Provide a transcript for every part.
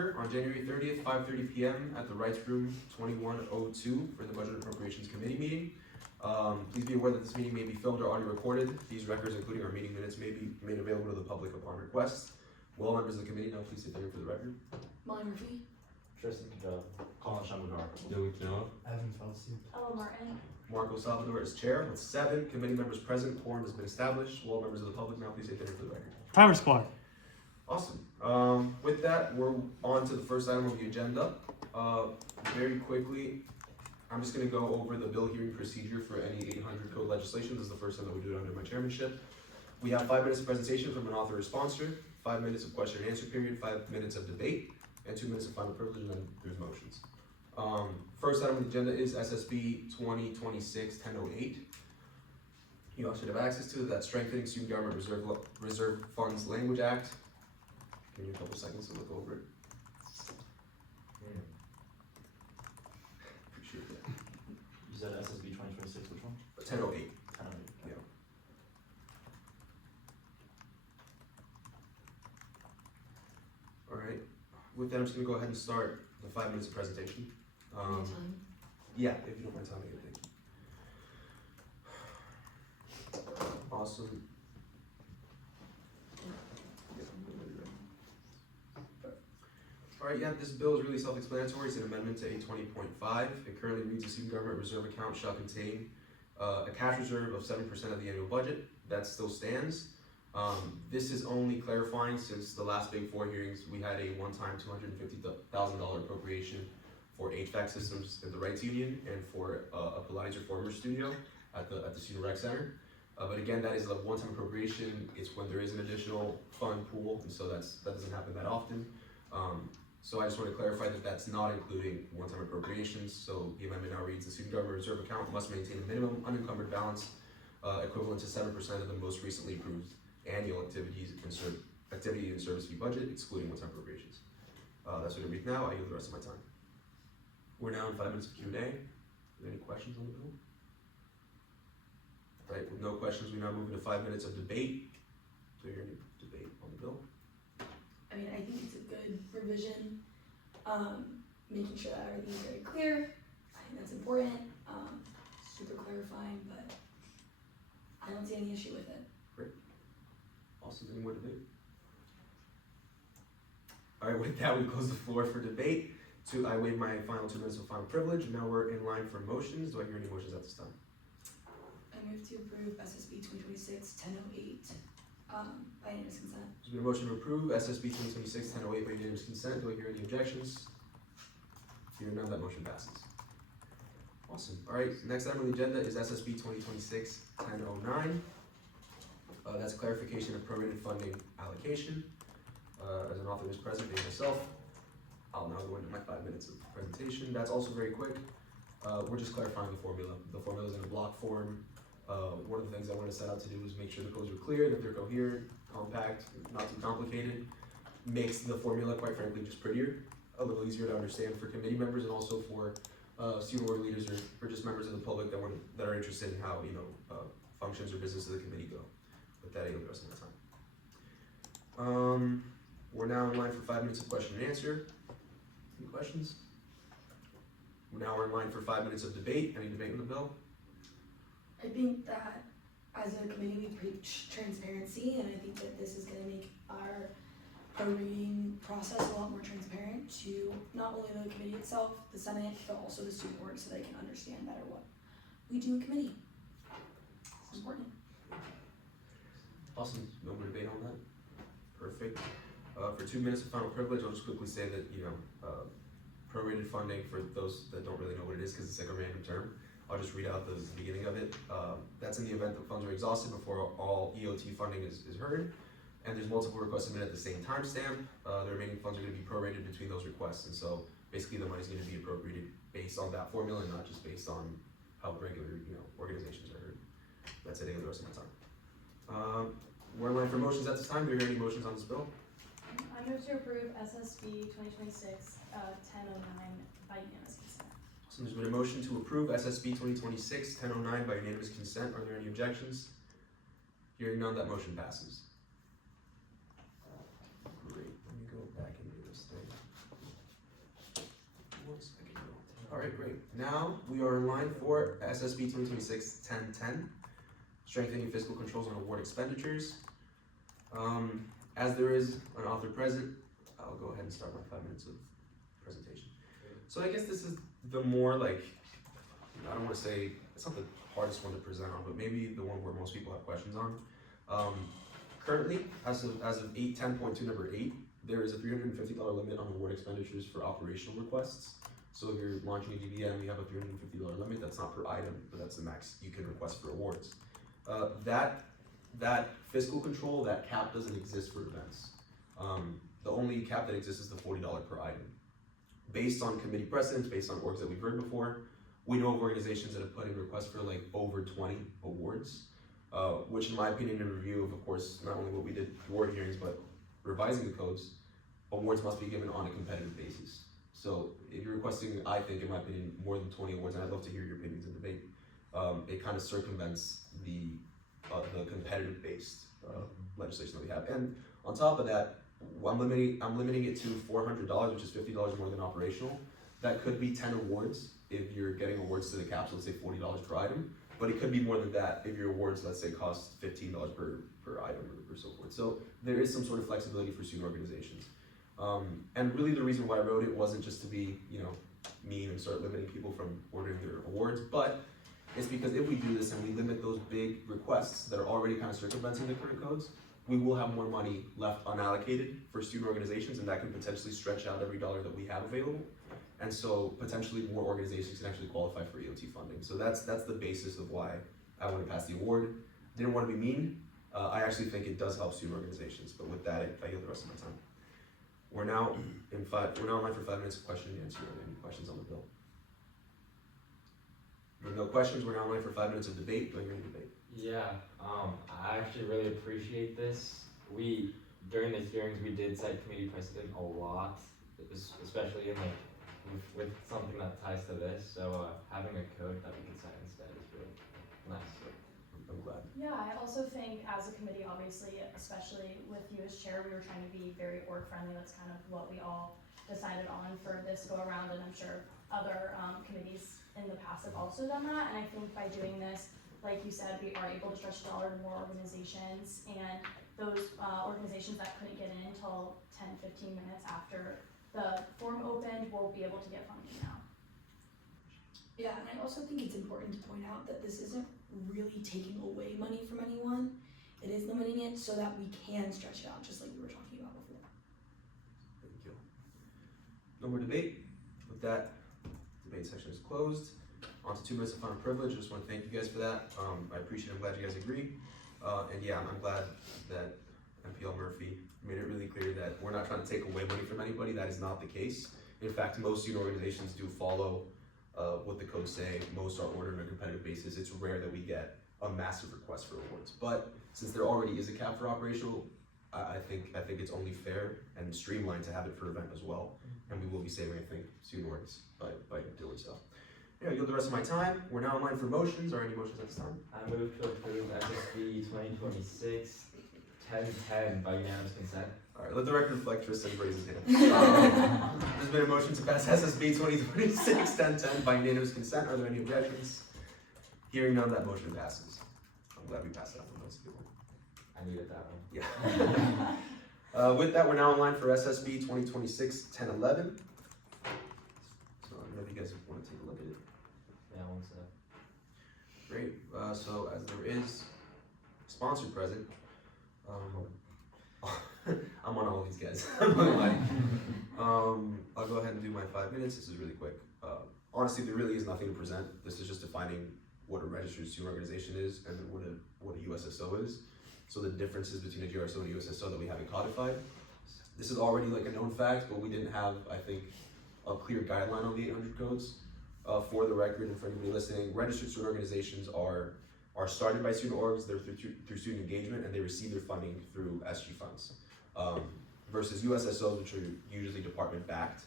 order on January 30th, 5:30 p.m. at the Rights Room 2102 for the Budget Appropriations Committee meeting. Please be aware that this meeting may be filmed or audio recorded. These records, including our meeting minutes, may be made available to the public upon request. Will all members of the committee now please state their name for the record? Molly Murphy. Tristan Cadell. Colin Shamadar. Dylan Canella. Evan Felsen. Ella Martin. Marco Salvador is chair with 7 committee members present. Quorum has been established. Will all members of the public now please state their name for the record? Timer Squad. Awesome. With that, we're on to the first item of the agenda. Very quickly, I'm just going to go over the bill hearing procedure for any 800 code legislation. This is the first time that we do it under my chairmanship. We have 5 minutes of presentation from an author or sponsor, 5 minutes of question and answer period, 5 minutes of debate, and 2 minutes of final privilege, and then there's motions. First item on the agenda is SSB 2026-1008. You all should have access to that Strengthening Student Government Reserve Funds Language Act. Give me a couple seconds to look over it. Appreciate that. You said SSB 2026, which one? 1008. 1008. Yeah. All right. With that, I'm just going to go ahead and start the 5 minutes of presentation. Anytime. Yeah, if you don't mind telling me, thank you. Awesome. All right, yeah, this bill is really self-explanatory. It's an amendment to 820.5. It currently reads: the student government reserve account shall contain a cash reserve of 7% of the annual budget. That still stands. This is only clarifying since the last Big Four hearings, we had a one-time $250,000 appropriation for HVAC systems in the Rights Union and for a Pilates reformer studio at the Student Rec Center. But again, that is a one-time appropriation. It's when there is an additional fund pool, and so that doesn't happen that often. So I just want to clarify that that's not including one-time appropriations. So the amendment now reads: the student government reserve account must maintain a minimum unencumbered balance equivalent to 7% of the most recently approved annual activity and service fee budget, excluding one-time appropriations. That's what it reads now. I yield the rest of my time. We're now in 5 minutes of Q&A. Are there any questions on the bill? All right, with no questions, we now move into 5 minutes of debate. So you're going to debate on the bill. I mean, I think it's a good revision, making sure that everything's very clear. I think that's important, super clarifying, but I don't see any issue with it. Great. Awesome. Any more debate? All right, with that, we close the floor for debate. I waive my final 2 minutes of final privilege, and now we're in line for motions. Do I hear any motions at this time? I move to approve SSB 2026-1008 by unanimous consent. There's been a motion to approve SSB 2026-1008 by unanimous consent. Do I hear any objections? Hearing none, that motion passes. Awesome. All right, next item on the agenda is SSB 2026-1009. That's clarification of prorated funding allocation. As an author is present, being myself, I'll now go into my 5 minutes of presentation. That's also very quick. We're just clarifying the formula. The formula is in a block form. One of the things I want to set out to do is make sure the codes are clear, that they're coherent, compact, not too complicated. Makes the formula, quite frankly, just prettier, a little easier to understand for committee members and also for student board leaders or just members of the public that are interested in how functions or business of the committee go. With that, I yield the rest of my time. We're now in line for 5 minutes of question and answer. Any questions? Now we're in line for 5 minutes of debate. Any debate on the bill? I think that as a committee we preach transparency, and I think that this is going to make our prorating process a lot more transparent to not only the committee itself, the Senate, but also the student board, so they can understand better what we do in committee. It's important. Awesome. No more debate on that? Perfect. For 2 minutes of final privilege, I'll just quickly say that, prorated funding, for those that don't really know what it is because it's like a random term, I'll just read out the beginning of it. That's in the event that funds are exhausted before all EOT funding is heard, and there's multiple requests submitted at the same timestamp. The remaining funds are going to be prorated between those requests, and so basically the money is going to be appropriated based on that formula and not just based on how regular organizations are heard. That's it. I yield the rest of my time. We're in line for motions at this time. Do we hear any motions on this bill? I move to approve SSB 2026-1009 by unanimous consent. So there's been a motion to approve SSB 2026-1009 by unanimous consent. Are there any objections? Hearing none, that motion passes. Great. Let me go back into this thing. Alright, great. Now, we are in line for SSB 2026-1010, strengthening fiscal controls on award expenditures. As there is an author present, I'll go ahead and start my 5 minutes of presentation. So I guess this is the more like, I don't wanna say, it's not the hardest one to present on, but maybe the one where most people have questions on. Currently, as of 810.2 number 8, there is a $350 limit on award expenditures for operational requests. So if you're launching a DBM, you have a $350 limit. That's not per item, but that's the max you can request for awards. That fiscal control, that cap doesn't exist for events. The only cap that exists is the $40 per item. Based on committee precedents, based on orgs that we've heard before, we know of organizations that have put in requests for like over 20 awards, which in my opinion, in review of course, not only what we did through award hearings, but revising the codes, awards must be given on a competitive basis. So if you're requesting, I think, in my opinion, more than 20 awards, and I'd love to hear your opinions in debate, it kind of circumvents the competitive-based legislation that we have. And on top of that, I'm limiting it to $400, which is $50 more than operational. That could be 10 awards if you're getting awards to the cap, so let's say $40 per item. But it could be more than that if your awards, let's say, cost $15 per item or so forth. So there is some sort of flexibility for student organizations. And really the reason why I wrote it wasn't just to be, mean and start limiting people from ordering their awards, but it's because if we do this and we limit those big requests that are already kind of circumventing the current codes, we will have more money left unallocated for student organizations, and that can potentially stretch out every dollar that we have available. And so potentially more organizations can actually qualify for EOT funding. So that's the basis of why I want to pass the award. Didn't want to be mean. I actually think it does help student organizations, but with that, I yield the rest of my time. We're now in line for 5 minutes of question and answer. Any questions on the bill? With no questions, we're now in line for 5 minutes of debate. Do I hear any debate? Yeah, I actually really appreciate this. During the hearings, we did cite committee precedent a lot, especially in with something that ties to this. So having a code that we can cite instead is really nice. I'm glad. Yeah, I also think as a committee, obviously, especially with you as chair, we were trying to be very org friendly. That's kind of what we all decided on for this go around, and I'm sure other committees in the past have also done that. And I think by doing this, like you said, we are able to stretch the dollar to more organizations, and those organizations that couldn't get in until 10-15 minutes after the form opened will be able to get funding now. Yeah, and I also think it's important to point out that this isn't really taking away money from anyone. It is limiting it so that we can stretch it out, just like we were talking about before. Thank you. No more debate. With that, debate section is closed. On to 2 minutes of final privilege. I just want to thank you guys for that. I appreciate it. I'm glad you guys agree. And yeah, I'm glad that MPL Murphy made it really clear that we're not trying to take away money from anybody. That is not the case. In fact, most student organizations do follow what the codes say. Most are ordered on a competitive basis. It's rare that we get a massive request for awards. But since there already is a cap for operational, I think it's only fair and streamlined to have it for event as well. And we will be saving, I think, student orgs by doing so. Yeah, yield the rest of my time. We're now in line for motions. Are there any motions at this time? I move to approve SSB 2026-1010 by unanimous consent. All right, let the record reflect Tristan raises his hand. There's been a motion to pass SSB 2026-1010 by unanimous consent. Are there any objections? Hearing none, that motion passes. I'm glad we passed that for most people. I needed that one. Yeah. With that, we're now in line for SSB 2026-1011. So I don't know if you guys want to take a look at it. Yeah, one sec. Great. So as there is sponsor present, I'm on all of these guys. I'm not lying. I'll go ahead and do my 5 minutes. This is really quick. Honestly, there really is nothing to present. This is just defining what a registered student organization is and then what a USSO is. So the differences between a GRSO and a USSO that we haven't codified. This is already like a known fact, but we didn't have, I think, a clear guideline on the 800 codes. For the record and for anybody listening, registered student organizations are started by student orgs. They're through student engagement, and they receive their funding through SG funds. Versus USSOs, which are usually department backed,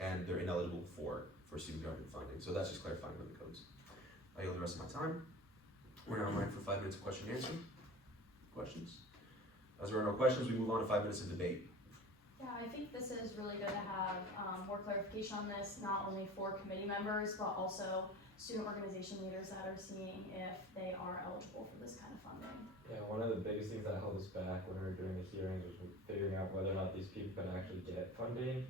and they're ineligible for student government funding. So that's just clarifying on the codes. I yield the rest of my time. We're now in line for 5 minutes of question and answer. Questions? As there are no questions, we move on to 5 minutes of debate. Yeah, I think this is really good to have more clarification on this, not only for committee members, but also student organization leaders that are seeing if they are eligible for this kind of funding. Yeah, one of the biggest things that held us back when we were doing the hearings was figuring out whether or not these people could actually get funding.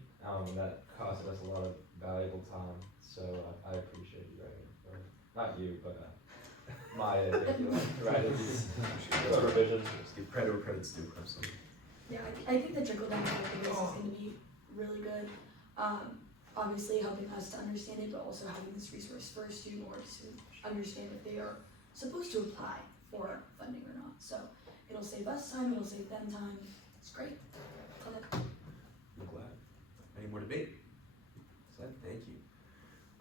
That costed us a lot of valuable time, so I appreciate you writing, or not you, but Maya, writing these code revisions. Just give credit where credit's due, absolutely. Yeah, I think the trickle down effect of this is gonna be really good. Obviously helping us to understand it, but also having this resource for student boards to understand if they are supposed to apply for funding or not. So it'll save us time, it'll save them time. It's great. Love it. I'm glad. Any more debate? Said, thank you.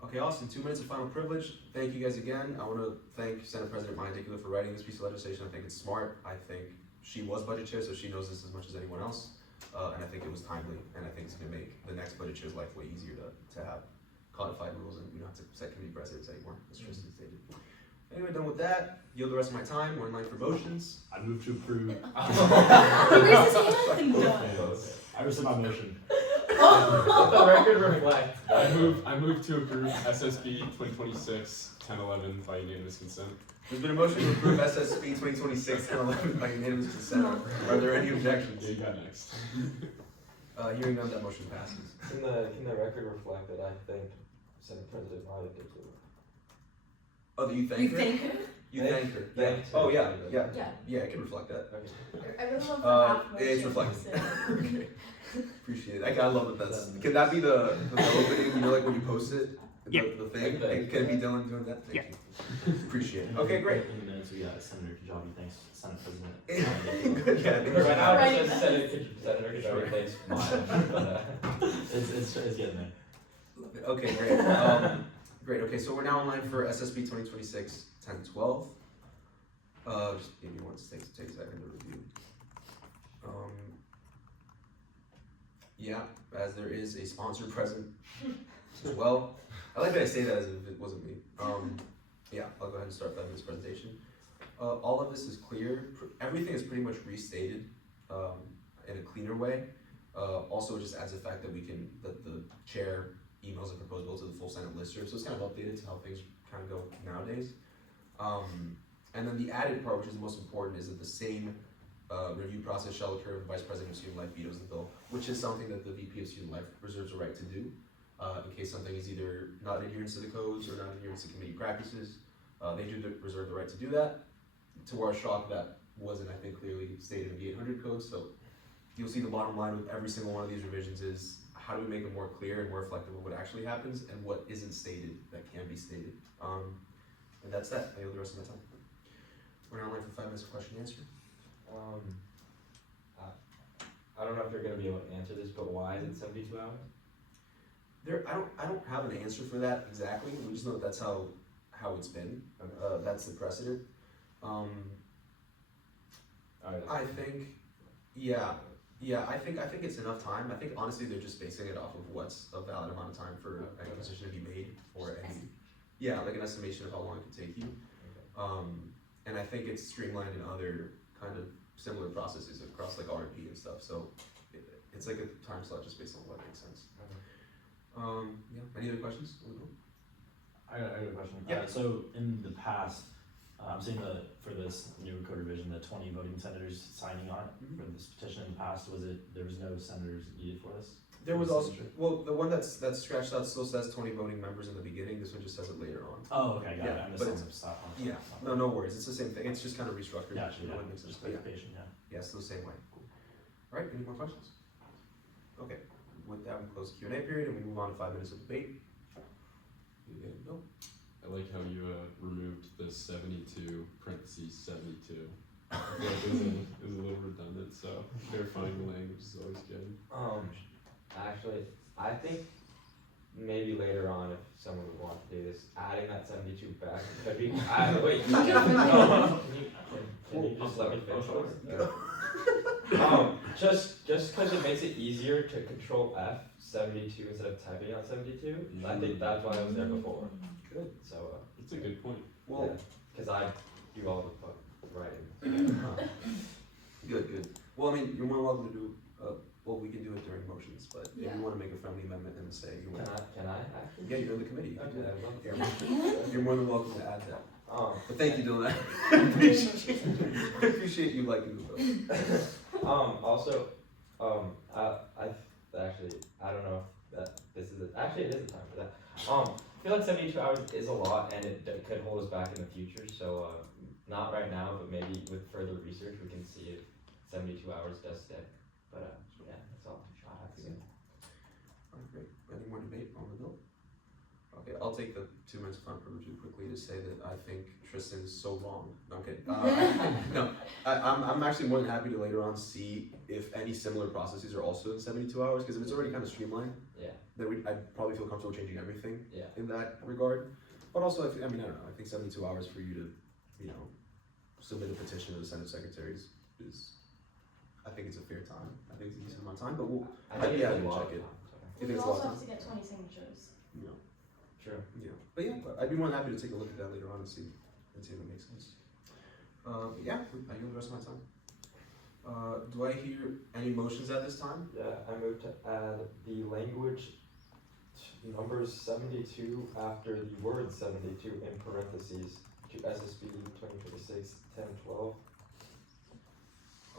Okay, Austin, 2 minutes of final privilege. Thank you guys again. I want to thank Senate President Maya for writing this piece of legislation. I think it's smart. I think she was budget chair, so she knows this as much as anyone else. And I think it was timely, and I think it's going to make the next budget chair's life way easier to have codified rules, and we don't have to set committee presidents anymore, as Tristan stated. Anyway, done with that. Yield the rest of my time. We're in line for motions. I move to approve. He raised his hand. I rescind my motion. Let the record reflect. I move to approve SSB 2026-1011 by unanimous consent. There's been a motion to approve SSB 2026-1011 by unanimous consent. Are there any objections? Yeah, you got next. Hearing none, that motion passes. Can the record reflect that I think Senate President Maya did too? Oh, that you thank You her? thank her? You thank her. Yeah. Thank her. Oh, yeah, yeah. Yeah. Yeah, it can reflect that. Okay. I really love the half It's motion. reflected. Okay. Appreciate it. I love that that's. Can that be the opening, you know, like when you post it? Yeah. The thing? Can it be Dylan doing that? Thank you. Appreciate it. Okay, great. In the minutes, we got Senator Kajabi thanks Senate President. Good, yeah. I think we Right should- now, Right. it says Senator Kajabi thanks Maya, but It's getting there. Okay, great. Great. Okay, so we're now in line for SSB 2026-1012. Just give me one second to take a second to review. Yeah, as there is a sponsor present as well. I like that I say that as if it wasn't me. Yeah, I'll go ahead and start this presentation. All of this is clear. Everything is pretty much restated in a cleaner way. Also, it just adds the fact that the chair emails a proposed bill to the full Senate listserv, so it's kind of updated to how things kind of go nowadays. And then the added part, which is the most important, is that the same review process shall occur if the Vice President of Student Life vetoes the bill, which is something that the VP of Student Life reserves a right to do in case something is either not adherence to the codes or not adherence to committee practices. They do reserve the right to do that. To our shock, that wasn't, I think, clearly stated in the 800 code, so you'll see the bottom line with every single one of these revisions is how do we make it more clear and more reflective of what actually happens and what isn't stated that can be stated. And that's that. I yield the rest of my time. We're now line for 5 minutes of question and answer. I don't know if you're gonna be able to answer this, but why is it 72 hours? I don't have an answer for that exactly. We just know that that's how it's been. That's the precedent. I think, I think it's enough time. I think honestly they're just basing it off of what's a valid amount of time for any position to be made or any, like an estimation of how long it could take you. And I think it's streamlined in other kind of similar processes across like R&D and stuff. So it's like a time slot just based on what makes sense. Any other questions? I got a question. Yeah. So in the past, I'm seeing for this new code revision, the 20 voting senators signing on for this petition in the past, there was no senators needed for this? There was also, well, the one that's scratched out still says 20 voting members in the beginning. This one just says it later on. Oh, okay, got it. Yeah, I but missed the stop on. Yeah, no worries. It's the same thing. It's just kind of restructured. Gotcha, yeah. It makes sense. Just But yeah, clarification, yeah. yeah, still the same way. Cool. All right, any more questions? Okay, with that, we close the Q&A period and we move on to 5 minutes of debate. You good? No? I like how you removed the 72 parentheses 72. I feel like it was a little redundant, so clarifying the language is always good. Actually, I think maybe later on, if someone would want to do this, adding that 72 back could be. Wait, can you just let me finish? Just because it makes it easier to control F 72 instead of typing out 72. I think that's why I was there before. Good. So That's a good point. Well, because I do all the writing. good. Well, I mean, you're more welcome to do Well, we can do it during motions, but if Yeah. you wanna make a friendly amendment and say you want. Can I actually? Yeah, you're in the committee, you can do Okay, that. I'd love You're more than welcome to add that. to. But thank you, Dylan. I appreciate you liking the bill. Also, I don't know if that this is actually it is the time for that. I feel like 72 hours is a lot, and it could hold us back in the future. So not right now, but maybe with further research, we can see if 72 hours does stick. But yeah, that's all I have to say. Alright, great. Any more debate on the bill? Okay, I'll take the 2 minutes of fun privilege quickly to say that I think Tristan is so wrong. No, I'm kidding. No, I'm actually more than happy to later on see if any similar processes are also in 72 hours, because if it's already kind of streamlined, Yeah. then I'd probably feel comfortable changing everything Yeah. in that regard. But also, I don't know, I think 72 hours for you to, submit a petition to the Senate secretaries is, I think it's a fair time. I think it's a decent amount of time, but I I'd think be it's happy a to lot check of it. time, so. If We it's a lot also of have to get 20 signatures. True. But I'd be more than happy to take a look at that later on and see if it makes sense. But yeah, I yield the rest of my time. Do I hear any motions at this time? Yeah, I move to add the language numbers 72 after the word 72 in parentheses to SSB 2026-1012.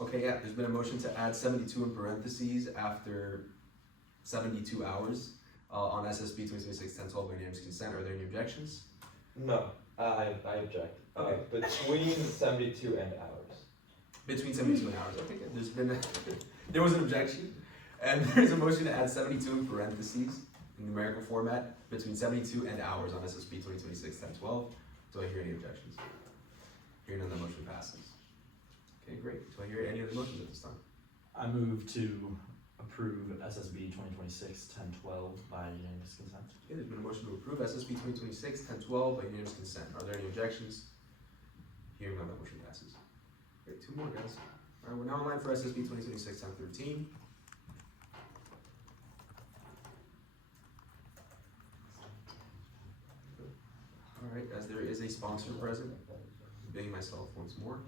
Okay, yeah, there's been a motion to add 72 in parentheses after 72 hours on SSB 2026-1012 by unanimous consent. Are there any objections? No, I object. Okay. Between 72 and hours. Between 72 and hours. Okay, good. There was an objection, and there's a motion to add 72 in parentheses in numerical format between 72 and hours on SSB 2026-1012. Do I hear any objections? Hearing none, the motion passes. Okay, great. Do I hear any other motions at this time? I move to approve SSB 2026-1012 by unanimous consent. Okay, there's been a motion to approve SSB 2026-1012 by unanimous consent. Are there any objections? Hearing none, that motion passes. Great, 2 more, guys. All right, we're now online for SSB 2026-1013. All right, as there is a sponsor present, being myself once more,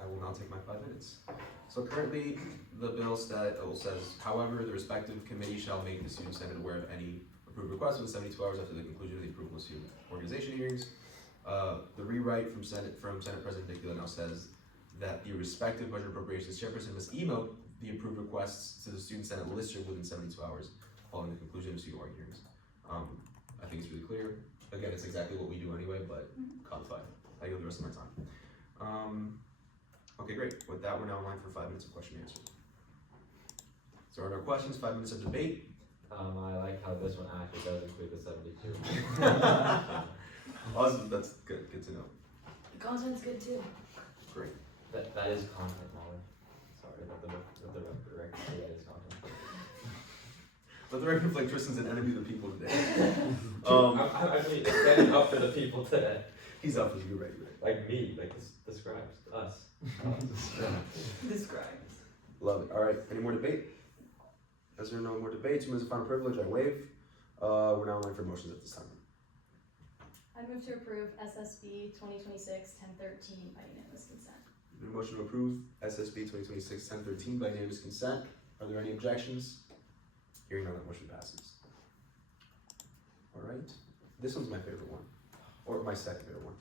I will now take my 5 minutes. So currently, the bill says, however, the respective committee shall make the student senate aware of any approved requests within 72 hours after the conclusion of the approval of student organization hearings. The rewrite from Senate President Dicula now says that the respective budget appropriations chairperson must email the approved requests to the student senate lister within 72 hours following the conclusion of student org hearings. I think it's really clear. Again, it's exactly what we do anyway, but codified. I go the rest of my time. Okay, great. With that, we're now online for 5 minutes of question and answer. So are there questions? 5 minutes of debate. I like how this one actually does include the 72. Awesome. That's good. Good to know. The content's good too. Great. That is content knowledge. Sorry, that the record that is content. Let the record reflect Tristan's an enemy of the people today. I mean, it's getting up for the people today. He's up for you. You're right. Like me, like the scribes, us. Describes. Love it. All right. Any more debate? As there are no more debate, 2 minutes of final privilege. I waive. We're now online for motions at this time. I move to approve SSB 2026-1013 by unanimous consent. There's been a motion to approve SSB 2026-1013 by unanimous consent. Are there any objections? Hearing none, that motion passes. All right. This one's my favorite one, or my second favorite one.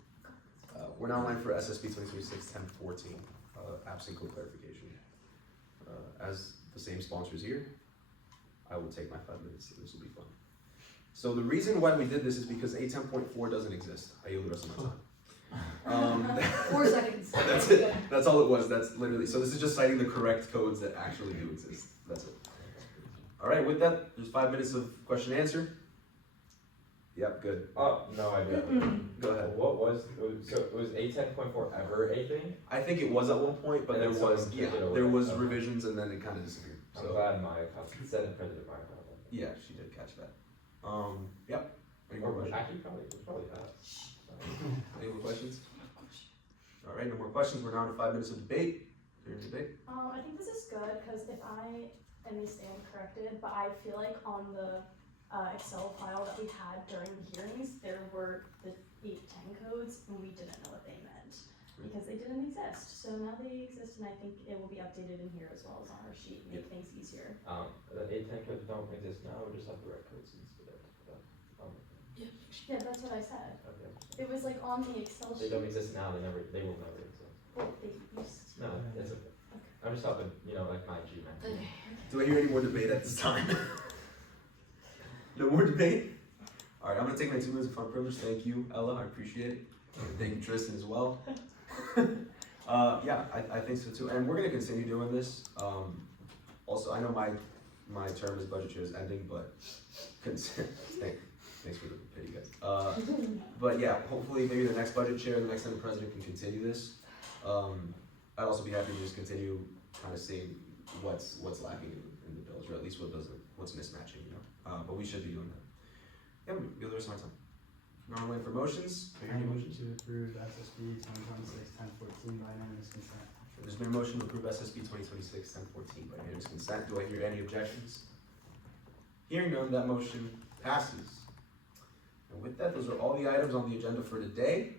We're now online for SSB 2026-1014, absent code clarification. As the same sponsors here, I will take my 5 minutes, so this will be fun. So the reason why we did this is because A10.4 doesn't exist. I yield the rest of my time. 4 seconds. That's it. That's all it was. That's literally, so this is just citing the correct codes that actually do exist. That's it. All right, with that, there's 5 minutes of question and answer. Yep, good. Oh, no idea. Go ahead. So it was A10.4 ever a thing? I think it was at one point, but And there then was, someone yeah, took it away. there was Okay. revisions and then it kind of disappeared. I'm So, glad Senate President Maya caught that. yeah, she did catch that. Yep. Any more Or questions? actually, it was probably us. Any more questions? All right, no more questions. We're now to 5 minutes of debate. Is there any debate? I think this is good because if I may stand corrected, but I feel like on the Excel file that we had during the hearings, there were the 810 codes and we didn't know what they meant. because they didn't exist. So now they exist, and I think it will be updated in here as well as on our sheet, make things easier. The 810 codes don't exist now, we just have the red codes instead. Yeah, that's what I said. Okay. It was like on the Excel They sheet. don't exist now, they will never exist. Well, they used to. No, it's okay. I'm just helping, like my G-man. Do I hear any more debate at this time? No more debate? Alright, I'm gonna take my 2 minutes of fun privilege. Thank you, Ella, I appreciate it. And thank you, Tristan, as well. Yeah, I think so too. And we're gonna continue doing this. Also, I know my term as budget chair is ending, but thanks for the pity, guys. But yeah, hopefully maybe the next budget chair, the next Senate president can continue this. I'd also be happy to just continue kind of seeing what's lacking in the bills, or at least what's mismatching, but we should be doing that. Yeah, we'll do the rest of my time. Now I'm waiting for motions. Are there any motions? To approve SSB 2026-1014 by unanimous consent. There's been a motion to approve SSB 2026-1014 by unanimous consent. Do I hear any objections? Hearing none, that motion passes. And with that, those are all the items on the agenda for today.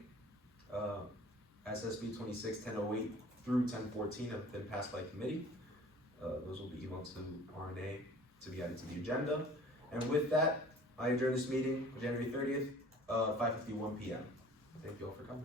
SSB 26-1008 through 1014 have been passed by committee. Those will be emailed to RNA to be added to the agenda. And with that, I adjourn this meeting January 30th, 5:51 p.m. Thank you all for coming.